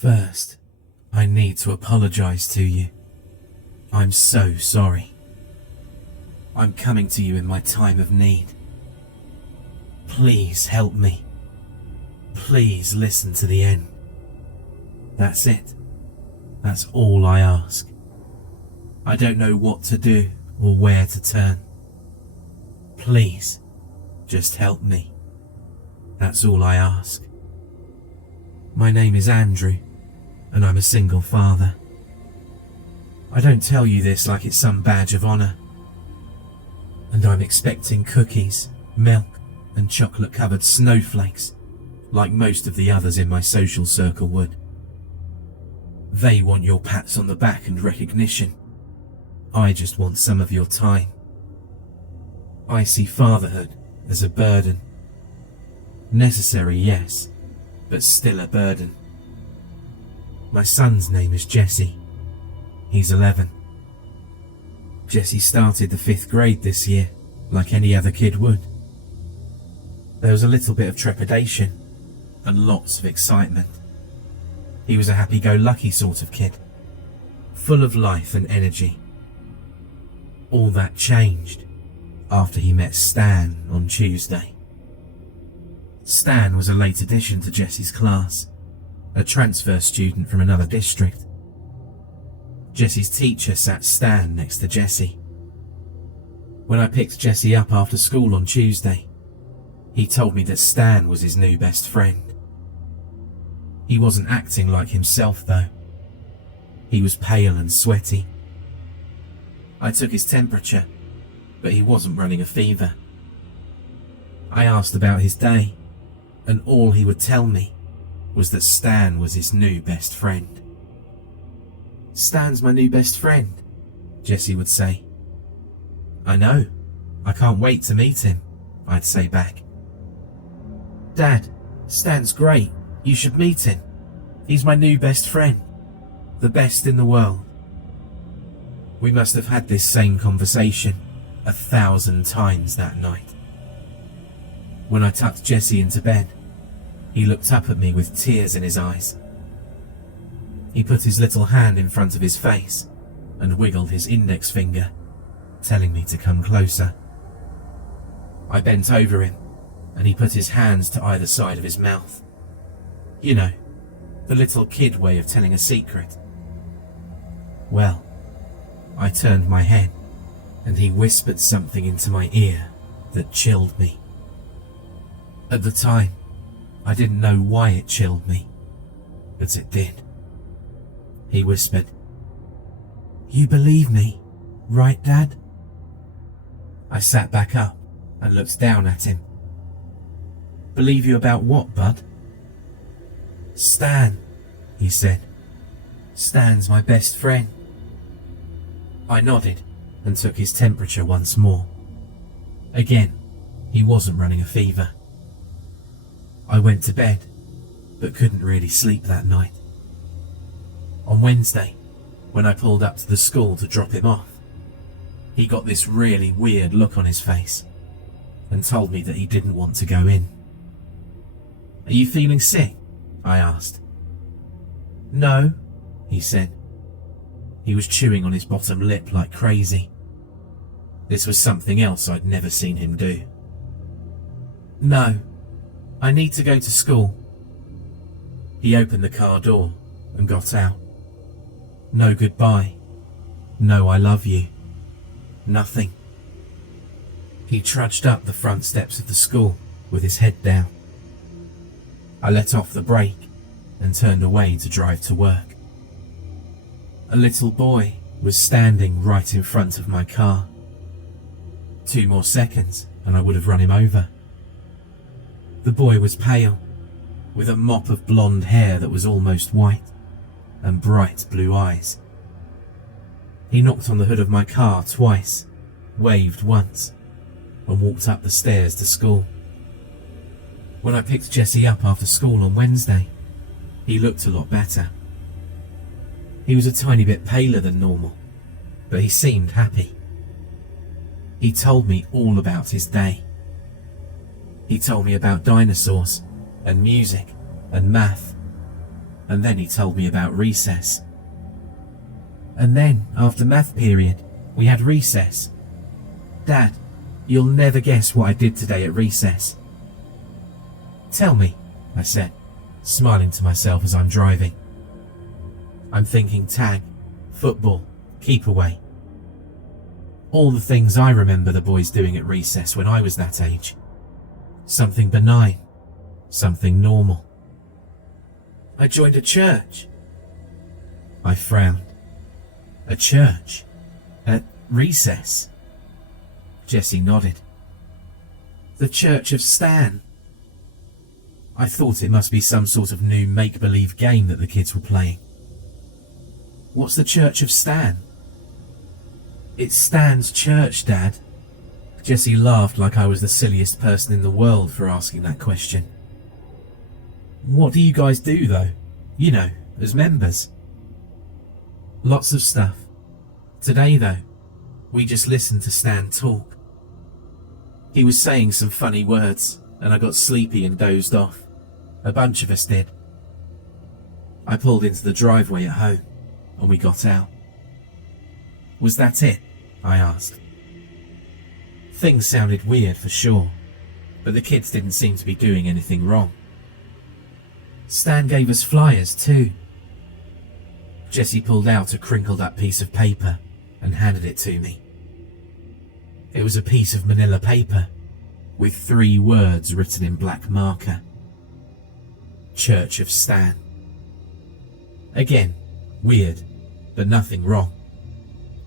First, I need to apologize to you. I'm so sorry. I'm coming to you in my time of need. Please help me. Please listen to the end. That's it. That's all I ask. I don't know what to do or where to turn. Please, just help me. That's all I ask. My name is Andrew, and I'm a single father. I don't tell you this like it's some badge of honor. And I'm expecting cookies, milk, and chocolate-covered snowflakes, like most of the others in my social circle would. They want your pats on the back and recognition. I just want some of your time. I see fatherhood as a burden. Necessary, yes, but still a burden. My son's name is Jesse. He's 11. Jesse started the 5th grade this year, like any other kid would. There was a little bit of trepidation and lots of excitement. He was a happy-go-lucky sort of kid, full of life and energy. All that changed after he met Stan on Tuesday. Stan was a late addition to Jesse's class, a transfer student from another district. Jesse's teacher sat Stan next to Jesse. When I picked Jesse up after school on Tuesday, he told me that Stan was his new best friend. He wasn't acting like himself though. He was pale and sweaty. I took his temperature, but he wasn't running a fever. I asked about his day, and all he would tell me was that Stan was his new best friend. Stan's my new best friend, Jesse would say. I know. I can't wait to meet him, I'd say back. Dad, Stan's great. You should meet him. He's my new best friend. The best in the world. We must have had this same conversation 1,000 times that night. When I tucked Jesse into bed, he looked up at me with tears in his eyes. He put his little hand in front of his face and wiggled his index finger, telling me to come closer. I bent over him, and he put his hands to either side of his mouth. You know, the little kid way of telling a secret. Well, I turned my head, and he whispered something into my ear that chilled me. At the time, I didn't know why it chilled me, but it did. He whispered, "You believe me, right, Dad?" I sat back up and looked down at him. "Believe you about what, bud?" "Stan," he said. "Stan's my best friend." I nodded and took his temperature once more. Again, he wasn't running a fever. I went to bed, but couldn't really sleep that night. On Wednesday, when I pulled up to the school to drop him off, he got this really weird look on his face and told me that he didn't want to go in. "Are you feeling sick?" I asked. "No," he said. He was chewing on his bottom lip like crazy. This was something else I'd never seen him do. "No, I need to go to school." He opened the car door and got out. No goodbye. No I love you. Nothing. He trudged up the front steps of the school with his head down. I let off the brake and turned away to drive to work. A little boy was standing right in front of my car. 2 more seconds and I would have run him over. The boy was pale, with a mop of blonde hair that was almost white, and bright blue eyes. He knocked on the hood of my car twice, waved once, and walked up the stairs to school. When I picked Jesse up after school on Wednesday, he looked a lot better. He was a tiny bit paler than normal, but he seemed happy. He told me all about his day. He told me about dinosaurs and music and math. and then he told me about recess. And then, after math period, we had recess. Dad, you'll never guess what I did today at recess. Tell me, I said, smiling to myself as I'm driving. I'm thinking tag, football, keep away. All the things I remember the boys doing at recess when I was that age. Something benign, something normal. I joined a church. I frowned. A church? At recess? Jessie nodded. The Church of Stan. I thought it must be some sort of new make-believe game that the kids were playing. What's the Church of Stan? It's Stan's church, Dad. Jessie laughed like I was the silliest person in the world for asking that question. What do you guys do, though? You know, as members. Lots of stuff. Today, though, we just listened to Stan talk. He was saying some funny words, and I got sleepy and dozed off. A bunch of us did. I pulled into the driveway at home, and we got out. Was that it? I asked. Things sounded weird for sure, but the kids didn't seem to be doing anything wrong. Stan gave us flyers too. Jessie pulled out a crinkled up piece of paper and handed it to me. It was a piece of manila paper with 3 words written in black marker. Church of Stan. Again, weird, but nothing wrong.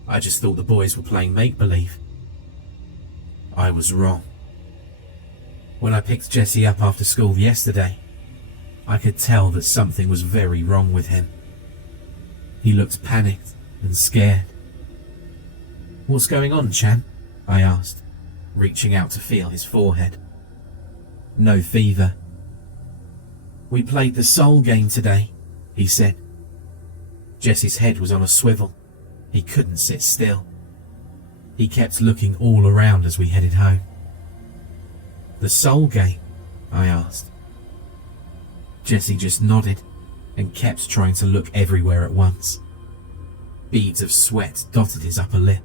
I just thought the boys were playing make-believe. I was wrong. When I picked Jessie up after school yesterday, I could tell that something was very wrong with him. He looked panicked and scared. What's going on, champ? I asked, reaching out to feel his forehead. No fever. We played the soul game today, he said. Jessie's head was on a swivel. He couldn't sit still. He kept looking all around as we headed home. The soul game? I asked. Jessie just nodded and kept trying to look everywhere at once. Beads of sweat dotted his upper lip.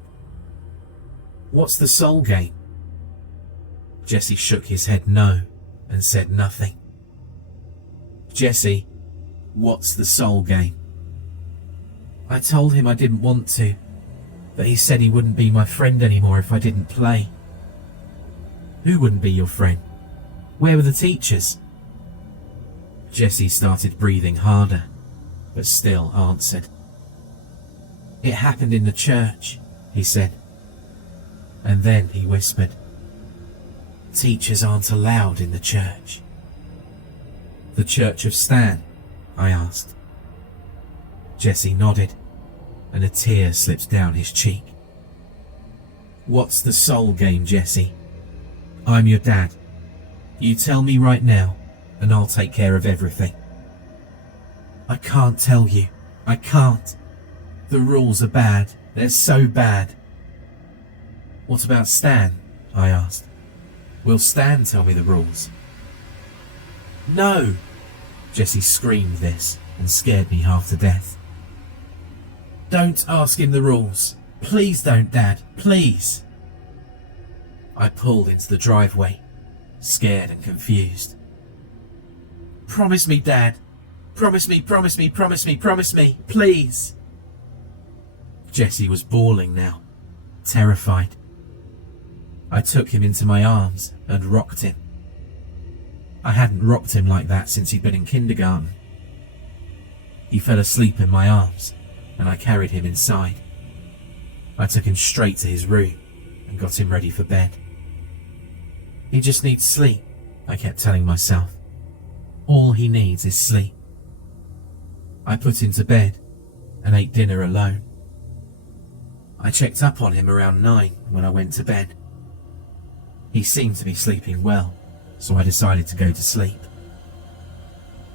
What's the soul game? Jessie shook his head no and said nothing. Jessie, what's the soul game? I told him I didn't want to, but he said he wouldn't be my friend anymore if I didn't play. Who wouldn't be your friend? Where were the teachers? Jessie started breathing harder, but still answered. It happened in the church, he said. And then he whispered, teachers aren't allowed in the church. The Church of Stan? I asked. Jessie nodded, and a tear slipped down his cheek. What's the soul game, Jessie? I'm your dad. You tell me right now, and I'll take care of everything. I can't tell you. I can't. The rules are bad. They're so bad. What about Stan? I asked. Will Stan tell me the rules? No! Jessie screamed this and scared me half to death. Don't ask him the rules. Please don't, Dad. Please. I pulled into the driveway, scared and confused. Promise me, Dad. Promise me, promise me, promise me, promise me, please. Jessie was bawling now, terrified. I took him into my arms and rocked him. I hadn't rocked him like that since he'd been in kindergarten. He fell asleep in my arms, and I carried him inside. I took him straight to his room and got him ready for bed. He just needs sleep, I kept telling myself. All he needs is sleep. I put him to bed and ate dinner alone. I checked up on him around 9 when I went to bed. He seemed to be sleeping well, so I decided to go to sleep.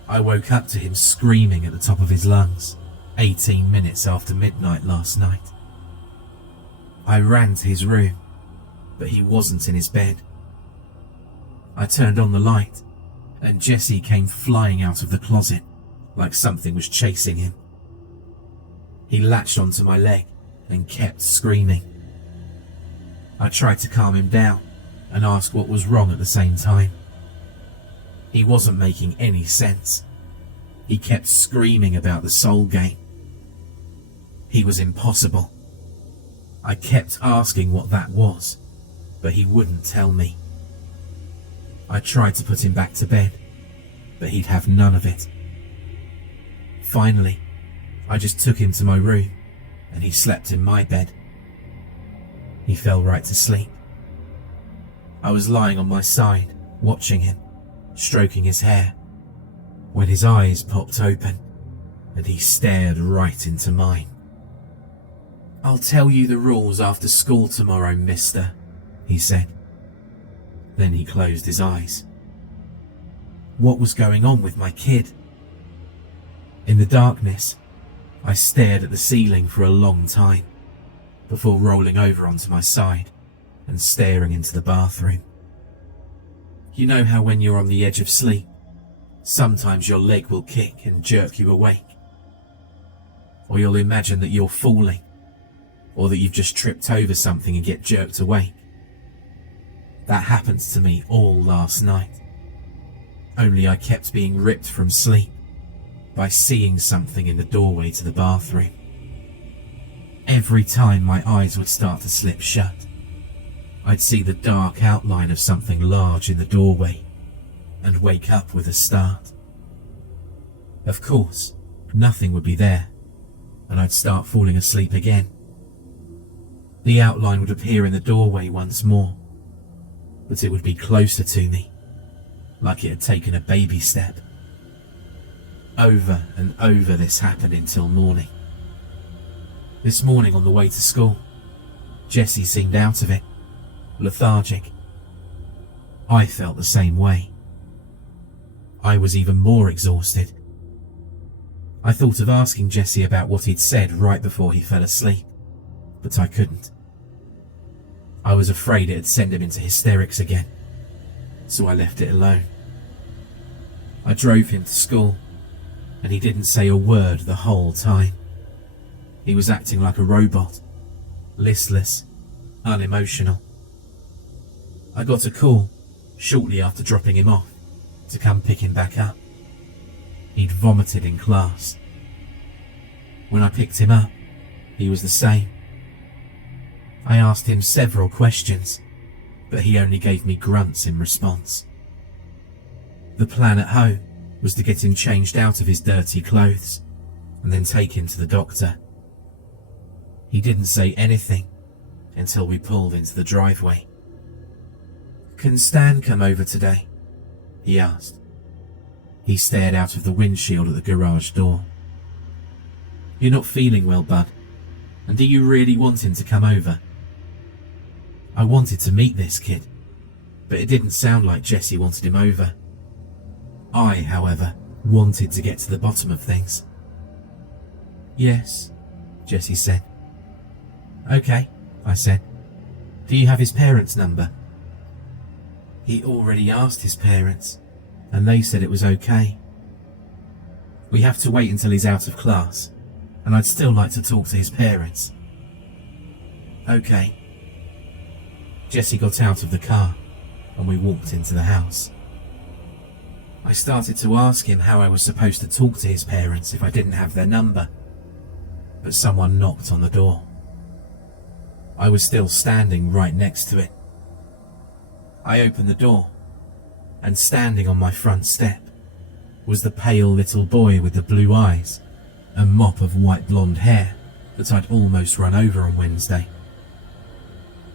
I woke up to him screaming at the top of his lungs, 18 minutes after midnight last night. I ran to his room, but he wasn't in his bed. I turned on the light, and Jessie came flying out of the closet, like something was chasing him. He latched onto my leg and kept screaming. I tried to calm him down and ask what was wrong at the same time. He wasn't making any sense. He kept screaming about the soul game. He was impossible. I kept asking what that was, but he wouldn't tell me. I tried to put him back to bed, but he'd have none of it. Finally, I just took him to my room and he slept in my bed. He fell right to sleep. I was lying on my side, watching him, stroking his hair, when his eyes popped open and he stared right into mine. "I'll tell you the rules after school tomorrow, mister," he said. Then he closed his eyes. What was going on with my kid? In the darkness, I stared at the ceiling for a long time before rolling over onto my side and staring into the bathroom. You know how when you're on the edge of sleep, sometimes your leg will kick and jerk you awake? Or you'll imagine that you're falling, or that you've just tripped over something and get jerked awake. That happened to me all last night. Only I kept being ripped from sleep by seeing something in the doorway to the bathroom. Every time my eyes would start to slip shut, I'd see the dark outline of something large in the doorway and wake up with a start. Of course, nothing would be there, and I'd start falling asleep again. The outline would appear in the doorway once more, but it would be closer to me, like it had taken a baby step. Over and over this happened until morning. This morning on the way to school, Jessie seemed out of it, lethargic. I felt the same way. I was even more exhausted. I thought of asking Jessie about what he'd said right before he fell asleep, but I couldn't. I was afraid it'd send him into hysterics again, so I left it alone. I drove him to school, and he didn't say a word the whole time. He was acting like a robot, listless, unemotional. I got a call shortly after dropping him off to come pick him back up. He'd vomited in class. When I picked him up, he was the same. I asked him several questions, but he only gave me grunts in response. The plan at home was to get him changed out of his dirty clothes and then take him to the doctor. He didn't say anything until we pulled into the driveway. "Can Stan come over today?" he asked. He stared out of the windshield at the garage door. "You're not feeling well, bud, and do you really want him to come over?" I wanted to meet this kid, but it didn't sound like Jessie wanted him over. I, however, wanted to get to the bottom of things. "Yes," Jessie said. "Okay," I said. "Do you have his parents' number?" He already asked his parents, and they said it was okay. "We have to wait until he's out of class, and I'd still like to talk to his parents." "Okay." Jessie got out of the car, and we walked into the house. I started to ask him how I was supposed to talk to his parents if I didn't have their number, but someone knocked on the door. I was still standing right next to it. I opened the door, and standing on my front step was the pale little boy with the blue eyes and mop of white blonde hair that I'd almost run over on Wednesday.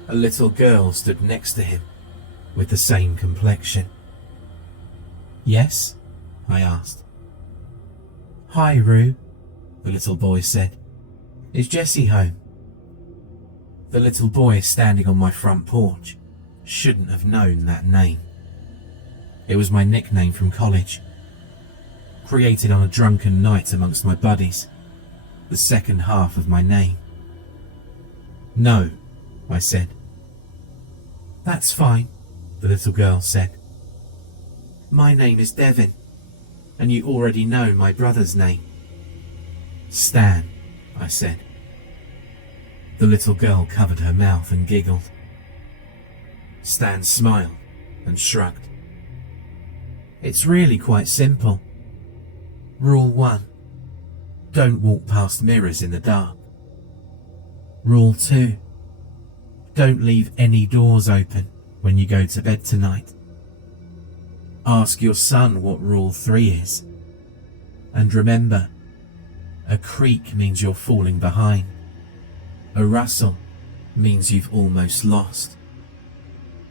A little girl stood next to him with the same complexion. "Yes?" I asked. "Hi, Rue," the little boy said. "Is Jessie home?" The little boy standing on my front porch shouldn't have known that name. It was my nickname from college, created on a drunken night amongst my buddies, the second half of my name. "No," I said. "That's fine," the little girl said. "My name is Devin." and you already know my brother's name. Stan, I said. The little girl covered her mouth and giggled. Stan smiled and shrugged. It's really quite simple. Rule 1. Don't walk past mirrors in the dark. Rule 2. Don't leave any doors open when you go to bed tonight. Ask your son what Rule 3 is. And remember, a creak means you're falling behind. A rustle means you've almost lost.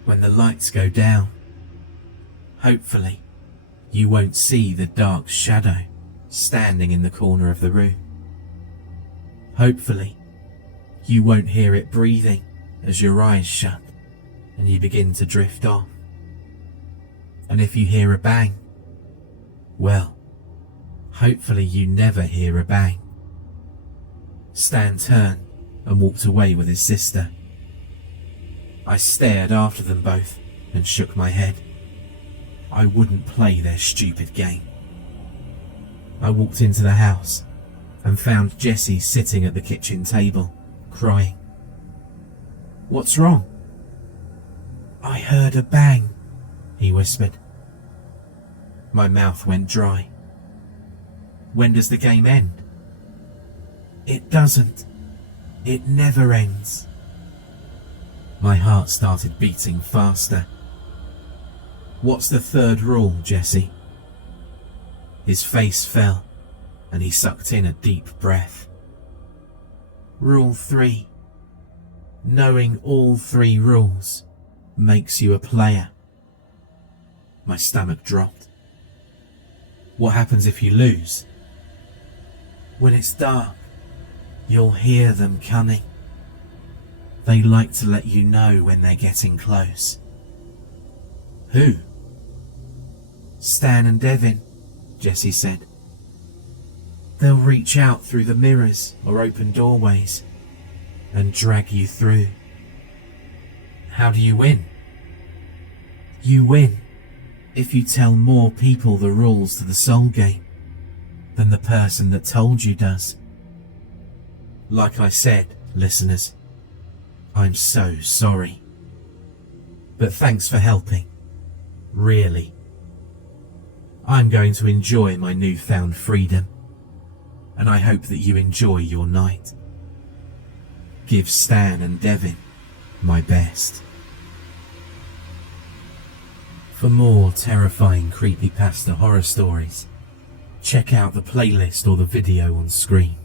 When the lights go down, hopefully, you won't see the dark shadow standing in the corner of the room. Hopefully, you won't hear it breathing as your eyes shut and you begin to drift off. And if you hear a bang, well, hopefully you never hear a bang. Stan turned and walked away with his sister. I stared after them both and shook my head. I wouldn't play their stupid game. I walked into the house and found Jesse sitting at the kitchen table, crying. What's wrong? I heard a bang, he whispered. My mouth went dry. When does the game end? It doesn't. It never ends. My heart started beating faster. What's the third rule, Jesse? His face fell, and he sucked in a deep breath. Rule 3. Knowing all 3 rules makes you a player. My stomach dropped. What happens if you lose? When it's dark, you'll hear them coming. They like to let you know when they're getting close. Who? Stan and Devin, Jesse said. They'll reach out through the mirrors or open doorways and drag you through. How do you win? You win if you tell more people the rules to the soul game than the person that told you does. Like I said, listeners, I'm so sorry. But thanks for helping. Really. I'm going to enjoy my newfound freedom, and I hope that you enjoy your night. Give Stan and Devin my best. For more terrifying creepypasta horror stories, check out the playlist or the video on screen.